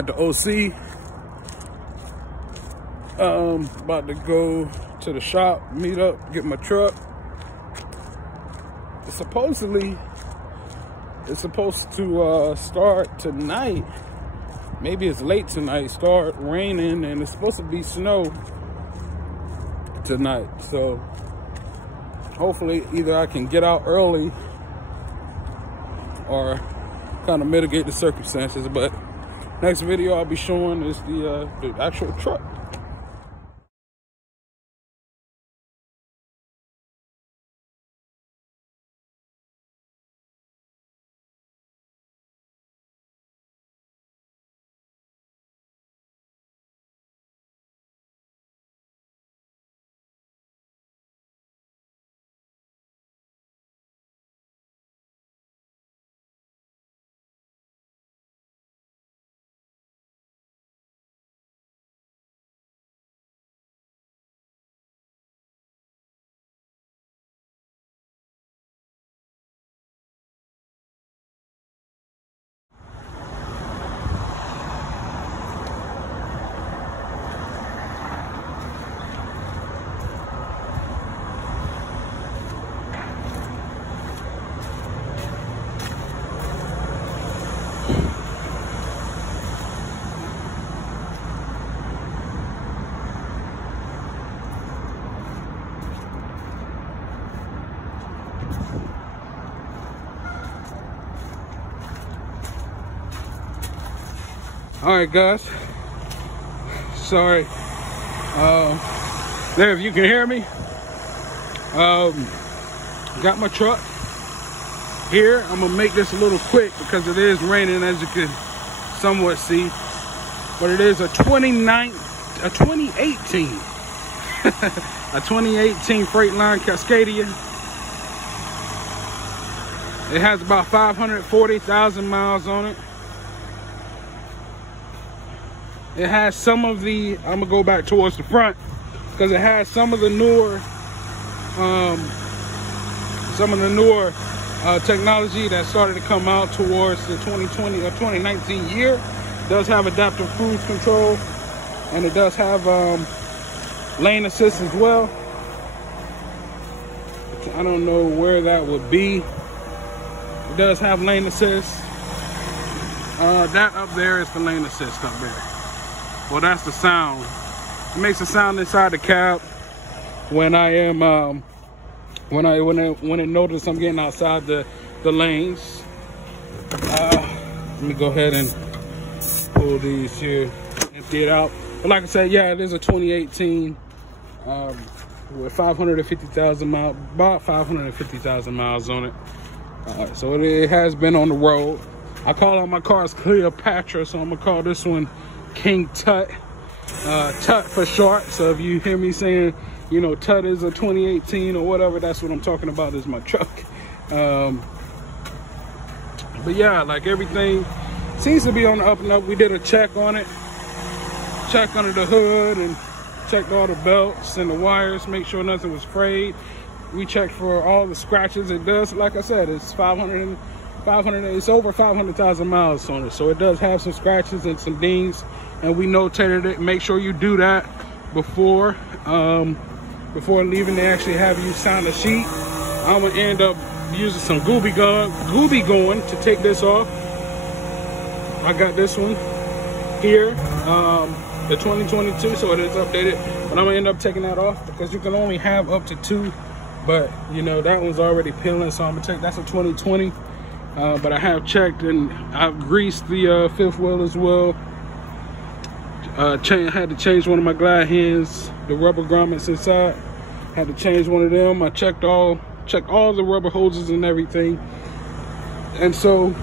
at the OC. About to go to the shop, meet up, get my truck. It's supposed to start tonight. Maybe it's late tonight, start raining, and it's supposed to be snow tonight. So hopefully either I can get out early or kind of mitigate the circumstances. But next video I'll be showing is the actual truck. All right, guys. Sorry. There, if you can hear me. Got my truck here. I'm gonna make this a little quick because it is raining, as you can somewhat see. But it is a 2018 a 2018 Freightliner Cascadia. It has about 540,000 miles on it. It has some of the, I'm gonna go back towards the front because it has some of the newer technology that started to come out towards the 2020 or 2019 year. It does have adaptive cruise control, and it does have lane assist as well. I don't know where that would be. It does have lane assist. That up there is the lane assist up there. Well, that's the sound. It makes a sound inside the cab when I am when it notices I'm getting outside the lanes. Let me go ahead and pull these here, empty it out. But like I said, yeah, it is a 2018 with 550,000 miles, about 550,000 miles on it. So it has been on the road. I call all my cars Cleopatra, so I'm gonna call this one King Tut, Tut for short. So if you hear me saying, you know, Tut is a 2018 or whatever, that's what I'm talking about, is my truck. But yeah, like, everything seems to be on the up and up. We did a check on it, check under the hood, and checked all the belts and the wires, make sure nothing was frayed. We checked for all the scratches. It does, like I said, it's 500, it's over 500,000 miles on it, so it does have some scratches and some dings, and we notated it. Make sure you do that before leaving. They actually have you sign a sheet. I'm gonna end up using some Gooby Gone to take this off. I got this one here, the 2022, so it is updated, but I'm gonna end up taking that off because you can only have up to 2, but you know, that one's already peeling, so I'm gonna take, that's a 2020. But I have checked, and I've greased the fifth wheel as well. Had to change one of my glide hands, the rubber grommets inside. Had to change one of them. I checked all the rubber hoses and everything. And so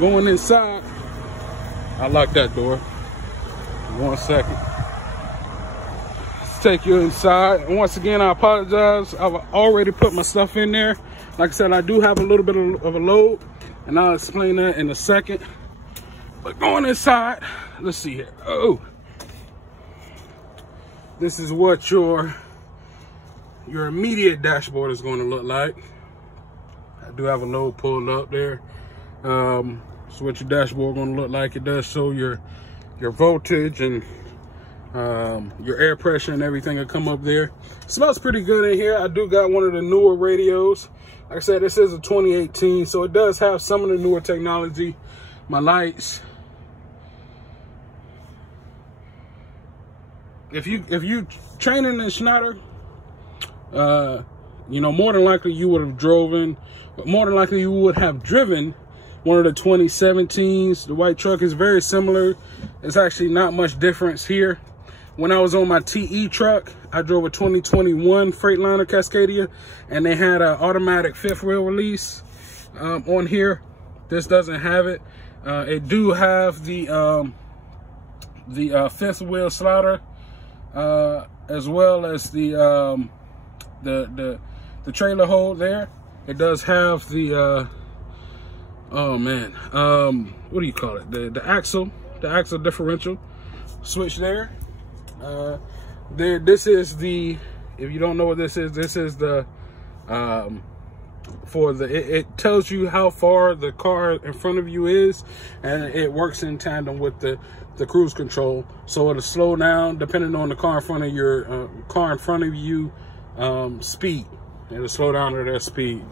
going inside, I locked that door. 1 second. Let's take you inside. And once again, I apologize. I've already put my stuff in there. Like I said, I do have a little bit of a load, and I'll explain that in a second. But going inside, let's see here. Oh, this is what your immediate dashboard is going to look like. I do have a load pulled up there. So what your dashboard going to look like. It does show your your voltage and your air pressure and everything will come up there. It smells pretty good in here. I do got one of the newer radios. Like I said, this is a 2018, so it does have some of the newer technology. My lights. If you training in Schneider, you know, more than likely you would have driven one of the 2017s. The white truck is very similar. It's actually not much difference here. When I was on my TE truck, I drove a 2021 Freightliner Cascadia, and they had an automatic fifth wheel release on here. This doesn't have it. It do have the fifth wheel slider, as well as the trailer hold there. It does have the oh man, what do you call it? The axle differential switch there. This is the, if you don't know what this is the it tells you how far the car in front of you is, and it works in tandem with the cruise control, so it'll slow down depending on the car in front of you speed. It'll slow down to their speed.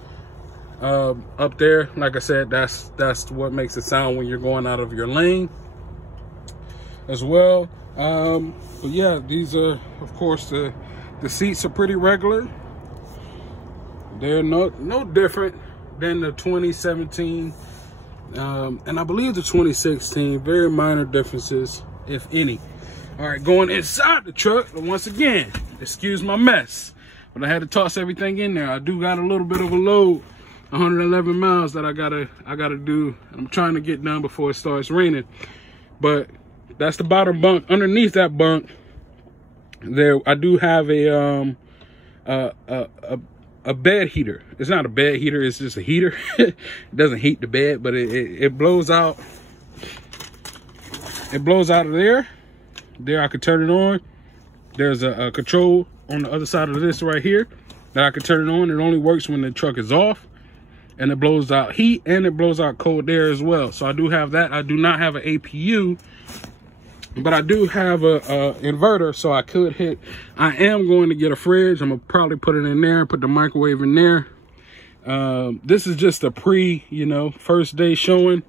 Up there, like I said, that's what makes it sound when you're going out of your lane as well. But yeah, these are, of course, the seats are pretty regular. They're no different than the 2017 and I believe the 2016. Very minor differences, if any. All right, going inside the truck, once again, excuse my mess, but I had to toss everything in there. I do got a little bit of a load, 111 miles that I gotta do. I'm trying to get done before it starts raining. But that's the bottom bunk. Underneath that bunk there, I do have a bed heater. It's not a bed heater, it's just a heater. It doesn't heat the bed, but it blows out. It blows out of there. There, I could turn it on. There's a control on the other side of this right here that I could turn it on. It only works when the truck is off, and it blows out heat and it blows out cold air as well. So I do have that. I do not have an APU, but I do have a inverter, so I could hit. I am going to get a fridge. I'm gonna probably put it in there, put the microwave in there. This is just a first day showing.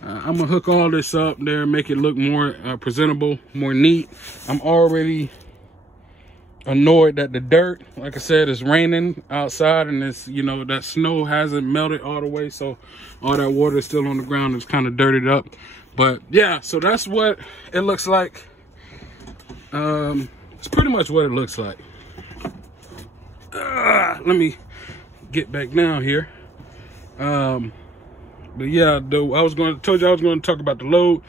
I'm gonna hook all this up there and make it look more presentable, more neat. I'm already annoyed that the dirt, like I said, is raining outside, and it's, that snow hasn't melted all the way, so all that water is still on the ground. It's kind of dirtied up. But yeah, so that's what it looks like. It's pretty much what it looks like. Let me get back down here. But yeah, told you I was going to talk about the load.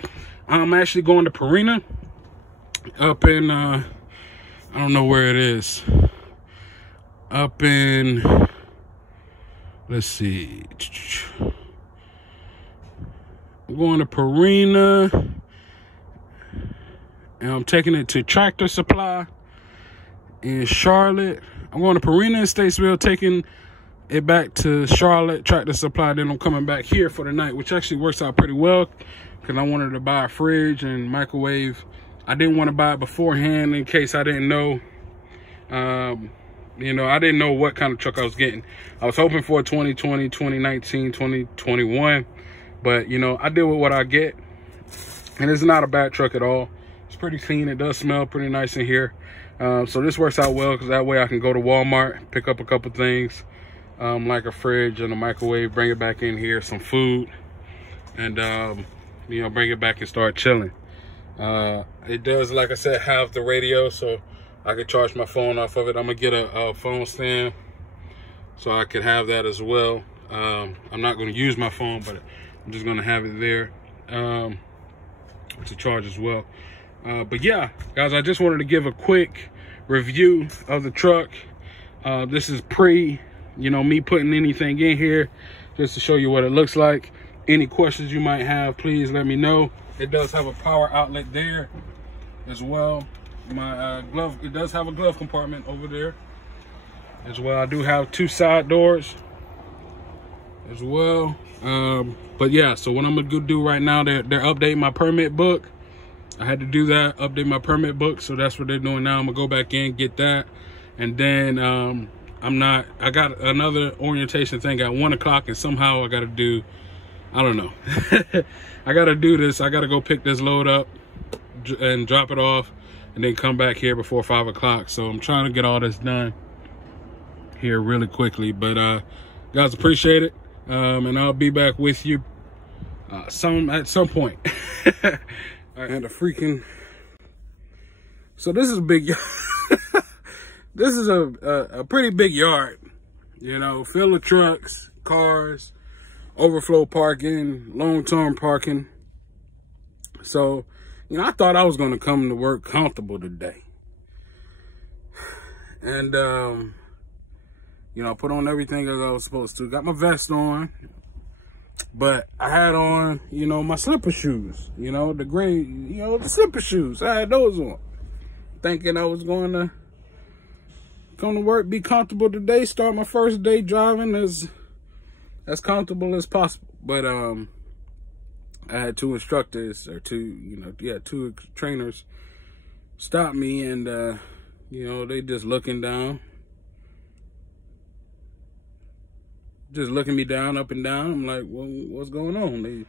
I'm actually going to Perina up in I don't know where it is. Up in, let's see. I'm going to Perina, and I'm taking it to Tractor Supply in Charlotte. I'm going to Perina in Statesville, taking it back to Charlotte, Tractor Supply. Then I'm coming back here for the night, which actually works out pretty well because I wanted to buy a fridge and microwave. I didn't want to buy it beforehand in case I didn't know. I didn't know what kind of truck I was getting. I was hoping for a 2020, 2019, 2021. But, I deal with what I get. And it's not a bad truck at all. It's pretty clean. It does smell pretty nice in here. So this works out well because that way I can go to Walmart, pick up a couple things, like a fridge and a microwave, bring it back in here, some food, and, bring it back and start chilling. It does, like I said, have the radio, so I can charge my phone off of it. I'm gonna get a phone stand so I can have that as well. I'm not gonna use my phone, but I'm just gonna have it there to charge as well. But yeah, guys, I just wanted to give a quick review of the truck. This is me putting anything in here just to show you what it looks like. Any questions you might have, please let me know. It does have a power outlet there as well. My it does have a glove compartment over there as well. I do have 2 side doors as well. But yeah, so what I'm gonna go do right now, they're updating my permit book. I had to do that, update my permit book. So that's what they're doing now. I'm gonna go back in, get that. And then I got another orientation thing at 1 o'clock, and somehow I gotta do, I don't know. I gotta do this. I gotta go pick this load up and drop it off, and then come back here before 5 o'clock. So I'm trying to get all this done here really quickly. But guys, appreciate it. And I'll be back with you at some point. I had a freaking, so this is a big this is a pretty big yard, you know, filled with trucks, cars, overflow parking, long-term parking. So, you know, I thought I was going to come to work comfortable today. And, you know, I put on everything as I was supposed to. Got my vest on. But I had on, you know, my slipper shoes. You know, the gray, you know, the slipper shoes. I had those on. Thinking I was going to come to work, be comfortable today. Start my first day driving as comfortable as possible. But, I had two instructors, or two trainers stop me, and you know, they just looking down, just looking me down, up and down. I'm like, well, what's going on? They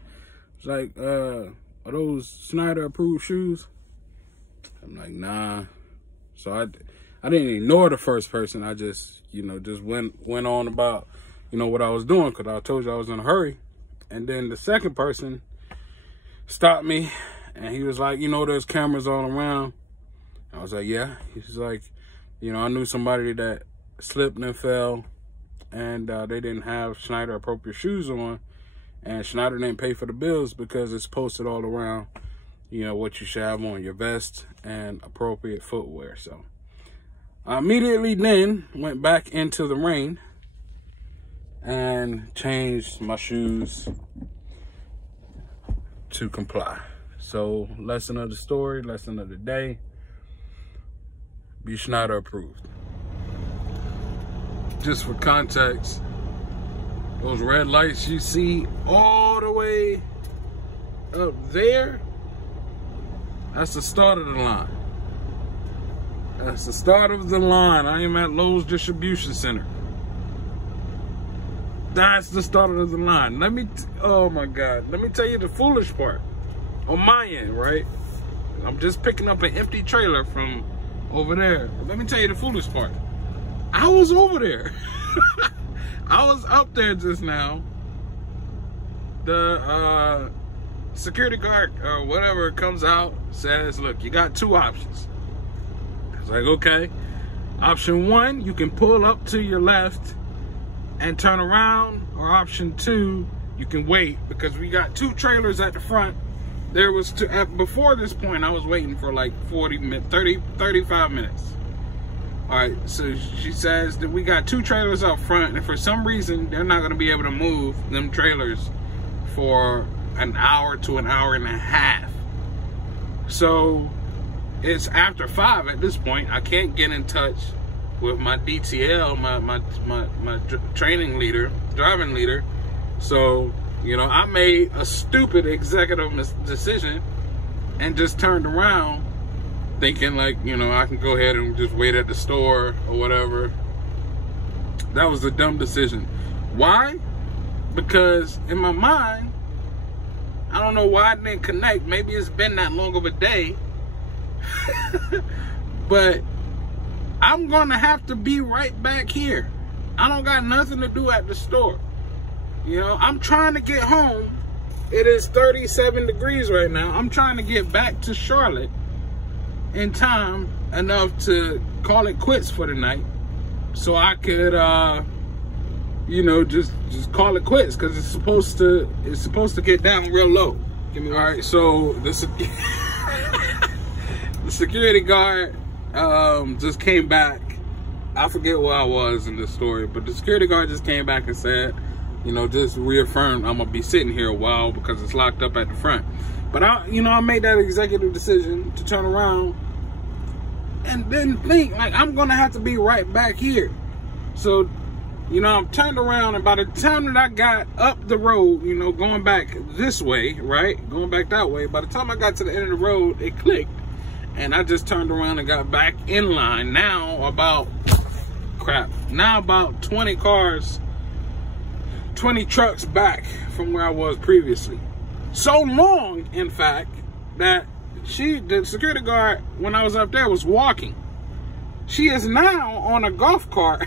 was like, are those Schneider approved shoes? I'm like, nah. So I didn't ignore the first person. I just, you know, just went on about, you know, what I was doing, because I told you I was in a hurry. And then the second person stopped me, and he was like, you know, there's cameras all around. I was like, yeah. He's like, you know, I knew somebody that slipped and fell, and they didn't have Schneider appropriate shoes on, and Schneider didn't pay for the bills because it's posted all around, you know, what you should have on, your vest and appropriate footwear. So I immediately then went back into the rain and changed my shoes to comply. So, lesson of the story, lesson of the day, be Schneider approved. Just for context, those red lights you see all the way up there, that's the start of the line. That's the start of the line. I am at Lowe's Distribution Center. That's the start of the line. Oh my God. Let me tell you the foolish part on my end, right? I'm just picking up an empty trailer from over there. Let me tell you the foolish part. I was over there. I was up there just now. The security guard or whatever comes out, says, look, you got two options. I was like, okay. Option one, you can pull up to your left and turn around, or option two, you can wait, because we got two trailers at the front. There was before this point, I was waiting for like 35 minutes. All right, so she says that we got two trailers up front, and for some reason, they're not gonna be able to move them trailers for an hour to an hour and a half. So it's after 5 at this point. I can't get in touch with my DTL, my training leader, driving leader. So, you know, I made a stupid executive decision and just turned around thinking like, you know, I can go ahead and just wait at the store or whatever. That was a dumb decision. Why? Because in my mind, I don't know why I didn't connect. Maybe it's been that long of a day. But I'm gonna have to be right back here. I don't got nothing to do at the store. You know, I'm trying to get home. It is 37 degrees right now. I'm trying to get back to Charlotte in time enough to call it quits for the night, so I could, you know, just call it quits, because it's supposed to get down real low. All right, so the security guard just came back. I forget where I was in the story, but the security guard just came back and said, you know, just reaffirmed I'm gonna be sitting here a while because it's locked up at the front. But I made that executive decision to turn around and then think like I'm gonna have to be right back here. So You know, I'm turned around, and by the time that I got up the road, you know, going back this way, right? Going back that way, by the time I got to the end of the road, it clicked. And I just turned around and got back in line. Now about 20 cars, 20 trucks back from where I was previously. So long, in fact, that the security guard, when I was up there, was walking. She is now on a golf cart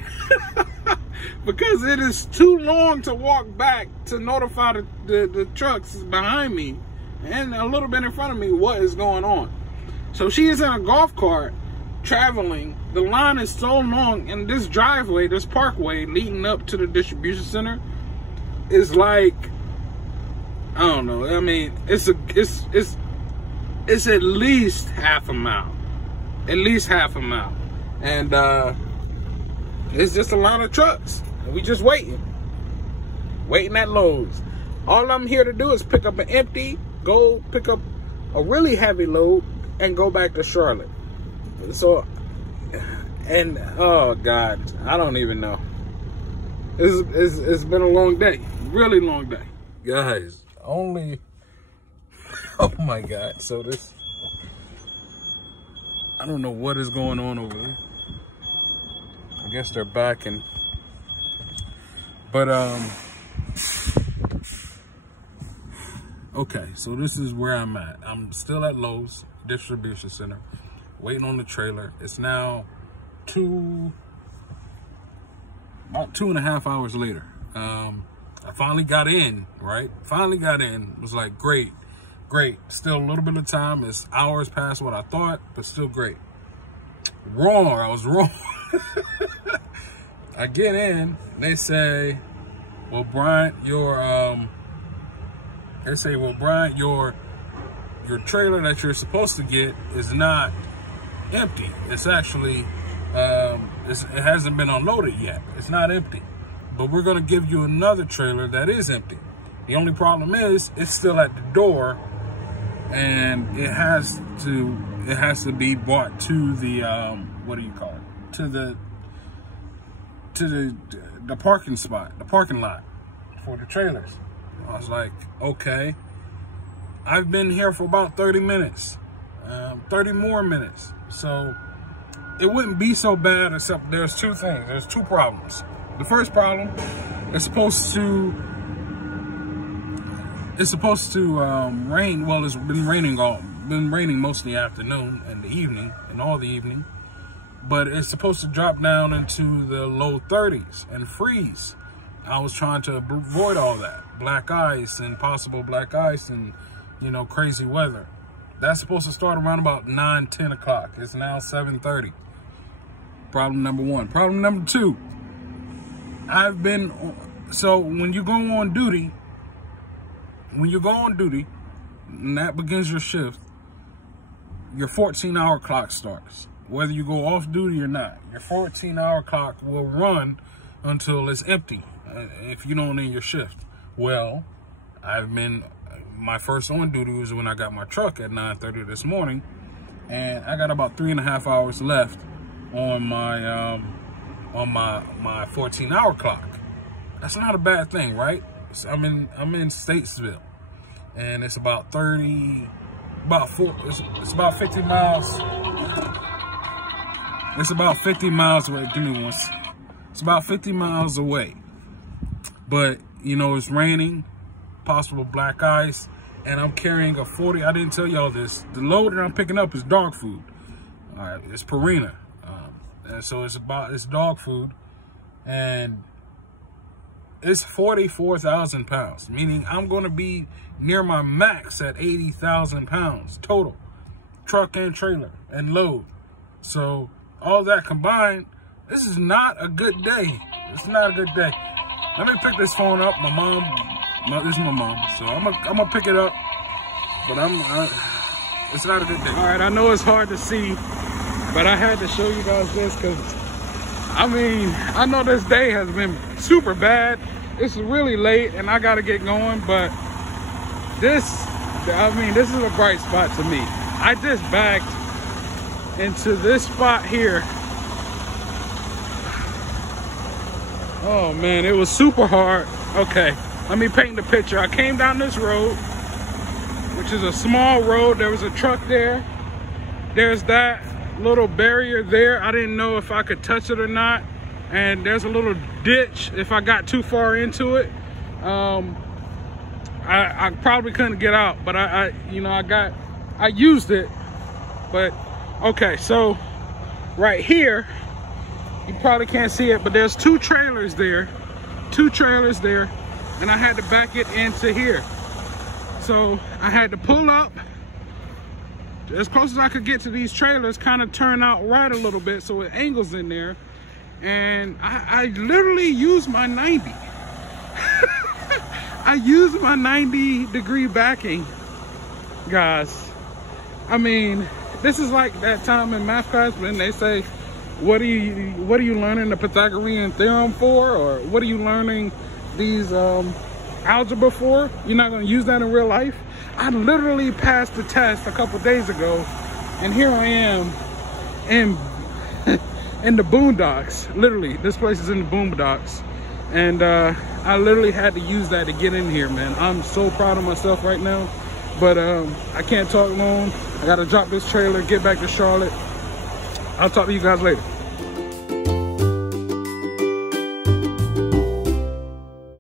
because it is too long to walk back to notify the trucks behind me and a little bit in front of me what is going on. So she is in a golf cart traveling. The line is so long, and this driveway, this parkway leading up to the distribution center is like, I don't know. I mean, it's at least half a mile. At least half a mile. And it's just a lot of trucks. And we just waiting at Lowe's. All I'm here to do is pick up an empty, go pick up a really heavy load, and go back to Charlotte. So, and oh God, I don't even know. It's been a long day, really long day, guys. Only, oh my God. So this, I don't know what is going on over there. I guess they're backing. But, okay, so this is where I'm at. I'm still at Lowe's distribution center, waiting on the trailer. It's now about 2.5 hours later. I finally got in, right? Finally got in. It was like, great. Still a little bit of time. It's hours past what I thought, but still great. Wrong, I was wrong. I get in, they say, well, Bryant, your trailer that you're supposed to get is not empty. It's actually, it hasn't been unloaded yet. It's not empty. But we're gonna give you another trailer that is empty. The only problem is it's still at the door, and it has to be brought to the what do you call it? To the parking spot, the parking lot for the trailers. I was like, okay. I've been here for about 30 minutes, 30 more minutes. So it wouldn't be so bad, except there's two things. There's two problems. The first problem, it's supposed to rain. Well, it's been raining most of the afternoon and the evening and all the evening, but it's supposed to drop down into the low 30s and freeze. I was trying to avoid all that black ice and possible black ice and, you know, crazy weather. That's supposed to start around about 9, 10 o'clock. It's now 7:30. Problem number one. Problem number two. So when you go on duty, and that begins your shift, your 14-hour clock starts. Whether you go off duty or not, your 14-hour clock will run until it's empty, if you don't end your shift. Well, my first on duty was when I got my truck at 9:30 this morning, and I got about 3.5 hours left on my 14-hour clock. That's not a bad thing, right? I'm in Statesville, and it's about 50 miles. It's about 50 miles away. Give me one. It's about 50 miles away. But, you know, it's raining, possible black ice, and I'm carrying a 40. I didn't tell y'all this. The load that I'm picking up is dog food. All right, it's Purina. And so it's dog food, and it's 44,000 pounds, meaning I'm going to be near my max at 80,000 pounds total, truck and trailer and load. So all that combined, this is not a good day. It's not a good day. Let me pick this phone up. This is my mom, so I'm gonna pick it up. But it's not a good day. All right, I know it's hard to see, but I had to show you guys this because, I mean, I know this day has been super bad. It's really late and I got to get going, but this is a bright spot to me. I just backed into this spot here. Oh man, it was super hard. Okay, let me paint the picture. I came down this road, which is a small road. There was a truck there. There's that little barrier there. I didn't know if I could touch it or not. And there's a little ditch if I got too far into it. I probably couldn't get out, but I used it. But okay, so right here, you probably can't see it, but there's two trailers there, and I had to back it into here. So I had to pull up as close as I could get to these trailers, kind of turn out right a little bit so it angles in there. And I literally used my 90. I used my 90-degree backing, guys. I mean, this is like that time in math class when they say, what are you learning the Pythagorean theorem for, or what are you learning these algebra for? You're not going to use that in real life. I literally passed the test a couple days ago, and here I am in the boondocks. Literally, this place is in the boondocks, and I literally had to use that to get in here, man. I'm so proud of myself right now, but I can't talk long. I gotta drop this trailer, get back to Charlotte. I'll talk to you guys later.